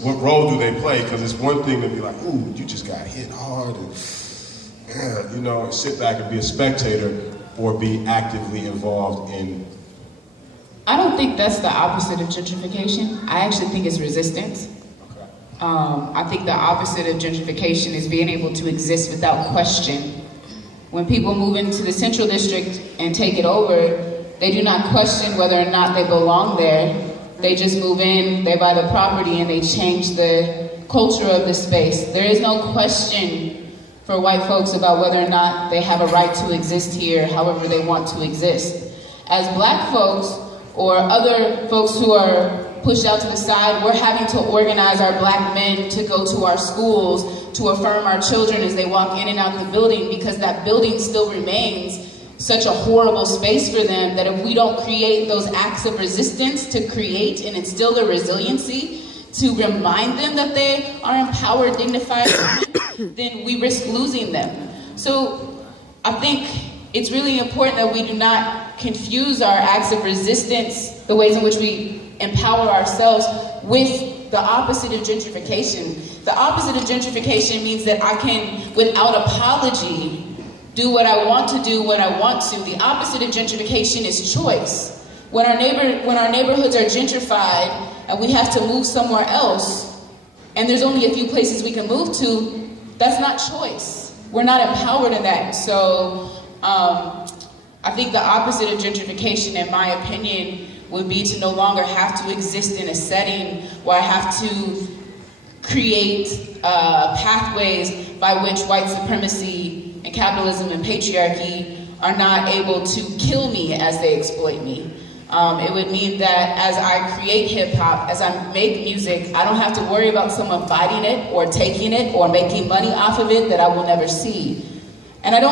What role do they play? Because it's one thing to be like, ooh, you just got hit hard, and you know, sit back and be a spectator, or be actively involved in. I don't think that's the opposite of gentrification. I actually think it's resistance. Okay. I think the opposite of gentrification is being able to exist without question. When people move into the Central District and take it over, they do not question whether or not they belong there. They just move in, they buy the property, and they change the culture of the space. There is no question for white folks about whether or not they have a right to exist here, however they want to exist. As black folks, or other folks who are pushed out to the side, we're having to organize our black men to go to our schools, to affirm our children as they walk in and out the building, because that building still remains such a horrible space for them that if we don't create those acts of resistance to create and instill the resiliency to remind them that they are empowered, dignified women, then we risk losing them. So I think it's really important that we do not confuse our acts of resistance, the ways in which we empower ourselves, with the opposite of gentrification. The opposite of gentrification means that I can, without apology, do what I want to do when I want to. The opposite of gentrification is choice. When our neighborhoods are gentrified and we have to move somewhere else, and there's only a few places we can move to, that's not choice. We're not empowered in that. So I think the opposite of gentrification, in my opinion, would be to no longer have to exist in a setting where I have to create pathways by which white supremacy and capitalism and patriarchy are not able to kill me as they exploit me. It would mean that as I create hip-hop, as I make music, I don't have to worry about someone biting it or taking it or making money off of it that I will never see. And I don't